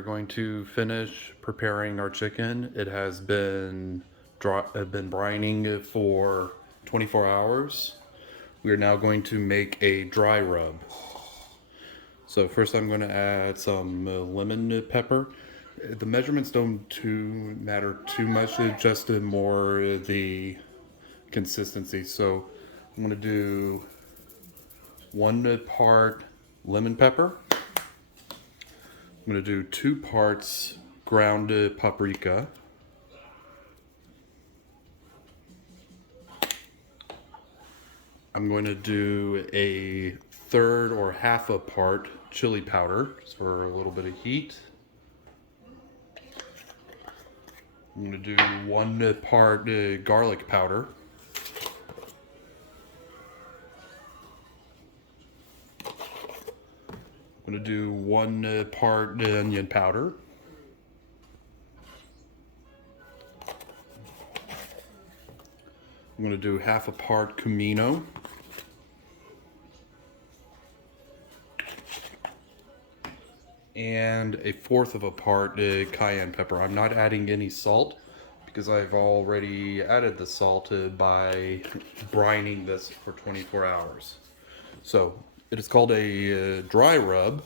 are going to finish preparing our chicken. It has been brining for 24 hours. We are now going to make a dry rub. So first I'm going to add some lemon pepper. The measurements don't matter too much, just more the consistency. So I'm going to do 1 part lemon pepper. I'm going to do 2 parts ground paprika. I'm going to do a third or half a part chili powder just for a little bit of heat. I'm going to do 1 part garlic powder. I'm going to do 1 part onion powder. I'm going to do half a part comino. And a fourth of a part cayenne pepper. I'm not adding any salt because I've already added the salt by brining this for 24 hours. So it is called a dry rub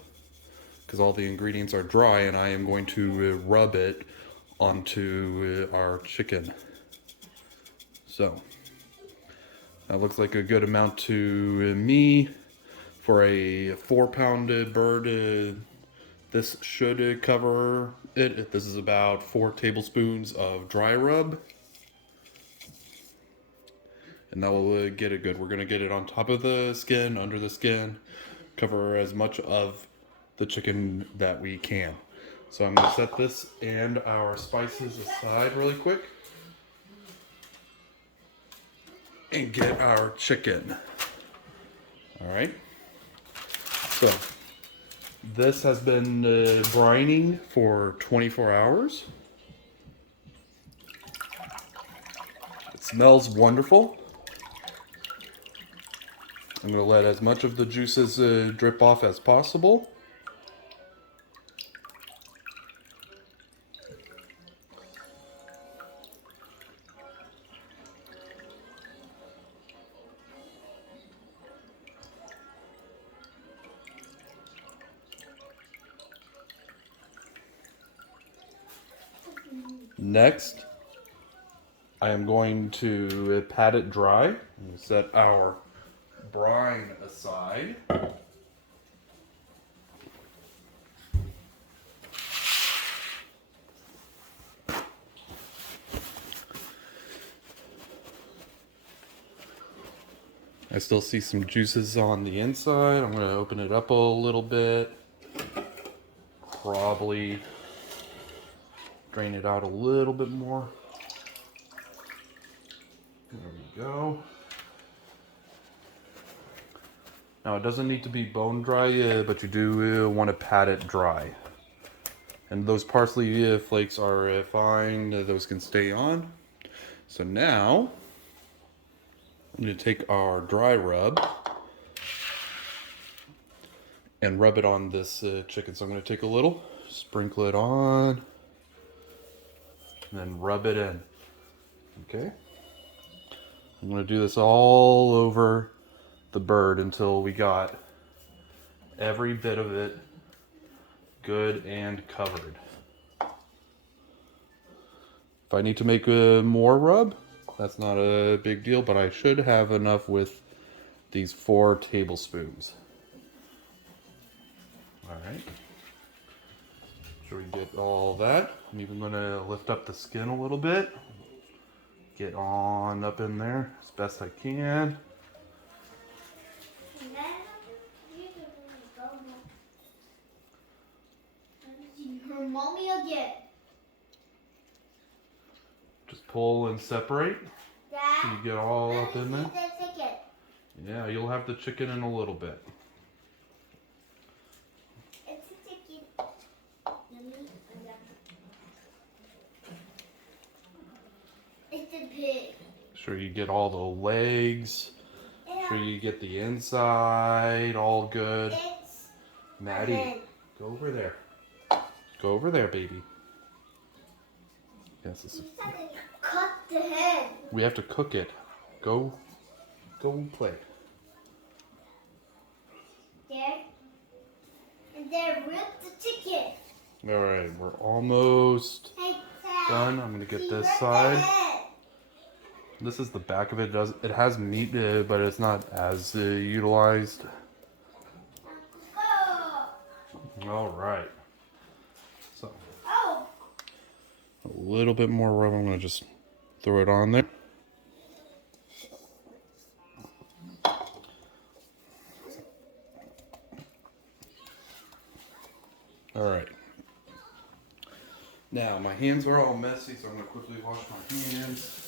because all the ingredients are dry, and I am going to rub it onto our chicken. So that looks like a good amount to me for a 4-pound bird. This should cover it. This is about 4 tablespoons of dry rub. And that will get it good. We're going to get it on top of the skin, under the skin, cover as much of the chicken that we can. So I'm going to set this and our spices aside really quick and get our chicken. All right. So this has been brining for 24 hours. It smells wonderful. I'm going to let as much of the juices drip off as possible. Next, I am going to pat it dry and set our brine aside. I still see some juices on the inside. I'm going to open it up a little bit. Probably drain it out a little bit more. There we go. Now it doesn't need to be bone dry, but you do want to pat it dry. And those parsley flakes are fine. Those can stay on. So now I'm going to take our dry rub and rub it on this chicken. So I'm going to take a little, sprinkle it on, and then rub it in. Okay. I'm going to do this all over the bird until we got every bit of it good and covered. If I need to make more rub, that's not a big deal, but I should have enough with these 4 tablespoons. All right. Sure we get all that. I'm even going to lift up the skin a little bit. Get on up in there as best I can. Mommy again. Just pull and separate. Dad, So you get all up in there. the chicken. Yeah, you'll have the chicken in a little bit. It's a chicken. It's a pig. Sure you get all the legs. Sure you get the inside all good. It's Maddie, go over there. Go over there, baby. Yes, this is, You said that you cut the head. we have to cook it. Go play. There. And there ripped the chicken. All right, we're almost Hey, Dad. done. I'm gonna He get this ripped the side. head. This is the back of it. It has meat, but it's not as utilized. Oh. All right. So Oh. a little bit more rub. I'm gonna just throw it on there. All right. Now my hands are all messy, so I'm gonna quickly wash my hands.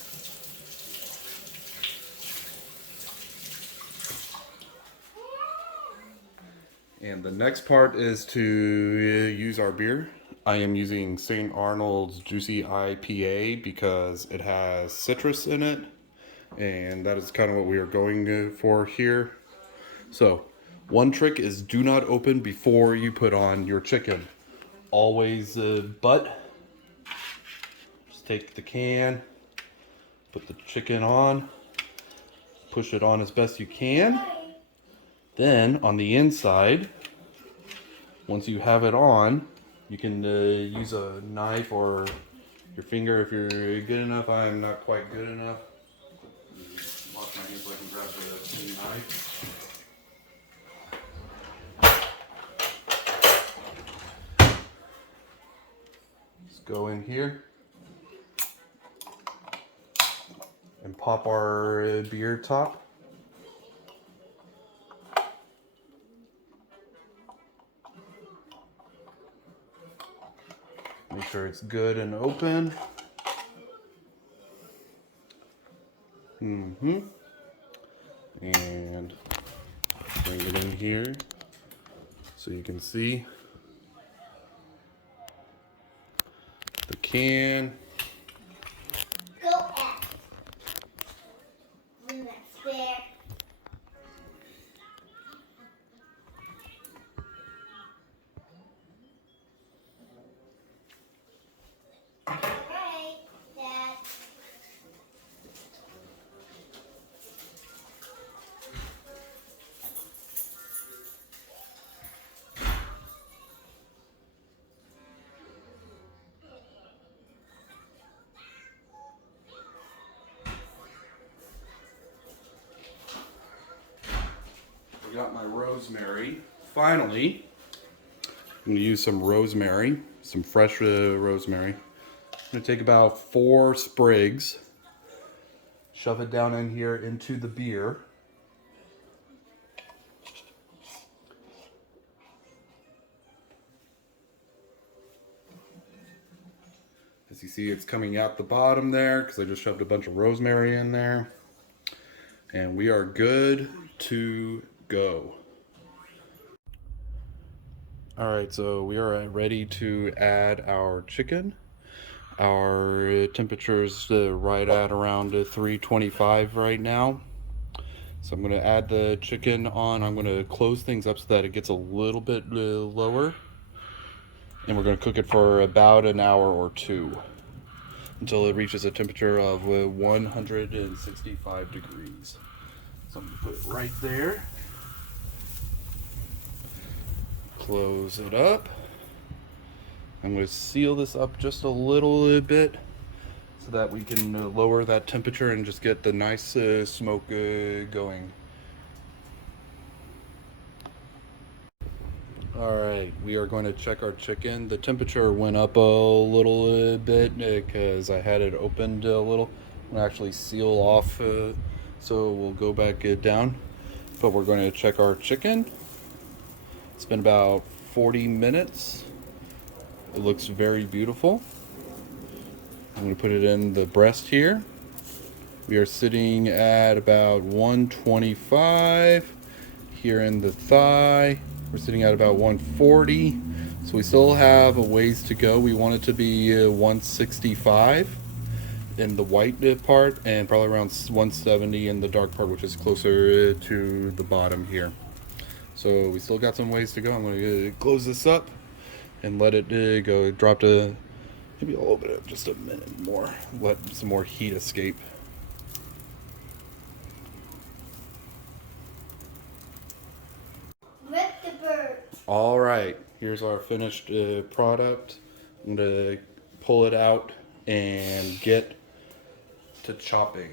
And the next part is to use our beer. I am using St. Arnold's Juicy IPA because it has citrus in it, and that is kind of what we are going for here. So, one trick is do not open before you put on your chicken. Always just take the can, put the chicken on, push it on as best you can. Then on the inside, once you have it on, you can use a knife or your finger if you're good enough. I'm not quite good enough. Wash my hands so I can grab the clean knife. Just go in here and pop our beer top. Make sure it's good and open. And bring it in here so you can see the can. Go at. Bring that spare. Alright, Dad. I got my rosemary. Finally, I'm gonna use some rosemary, some fresh rosemary. I'm gonna take about 4 sprigs, shove it down in here into the beer. As you see, it's coming out the bottom there because I just shoved a bunch of rosemary in there. And we are good to go. All right, so we are ready to add our chicken. Our temperature is right at around 325 right now. So I'm gonna add the chicken on. I'm gonna close things up so that it gets a little bit lower. And we're gonna cook it for about an hour or 2 until it reaches a temperature of 165 degrees. So I'm gonna put it right there. Close it up. I'm going to seal this up just a little bit so that we can lower that temperature and just get the nice smoke going. Alright, we are going to check our chicken. The temperature went up a little bit because I had it opened a little. I'm going to actually seal off so we'll go back down. But we're going to check our chicken. It's been about 40 minutes. It looks very beautiful. I'm going to put it in the breast here. We are sitting at about 125. Here in the thigh, we're sitting at about 140. So we still have a ways to go. We want it to be 165 in the white part and probably around 170 in the dark part, which is closer to the bottom here. So we still got some ways to go. I'm going to close this up and let it go. Drop to maybe a little bit, just a minute more. Let some more heat escape. Rip the bird. All right, here's our finished product. I'm gonna pull it out and get to chopping.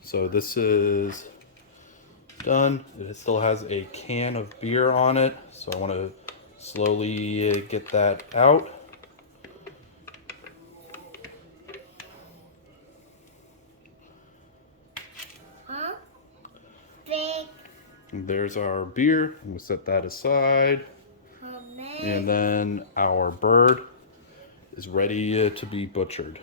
So this is done. It still has a can of beer on it, so I want to slowly get that out. Huh? Big. And there's our beer. We'll set that aside. Oh, man. And then our bird is ready to be butchered.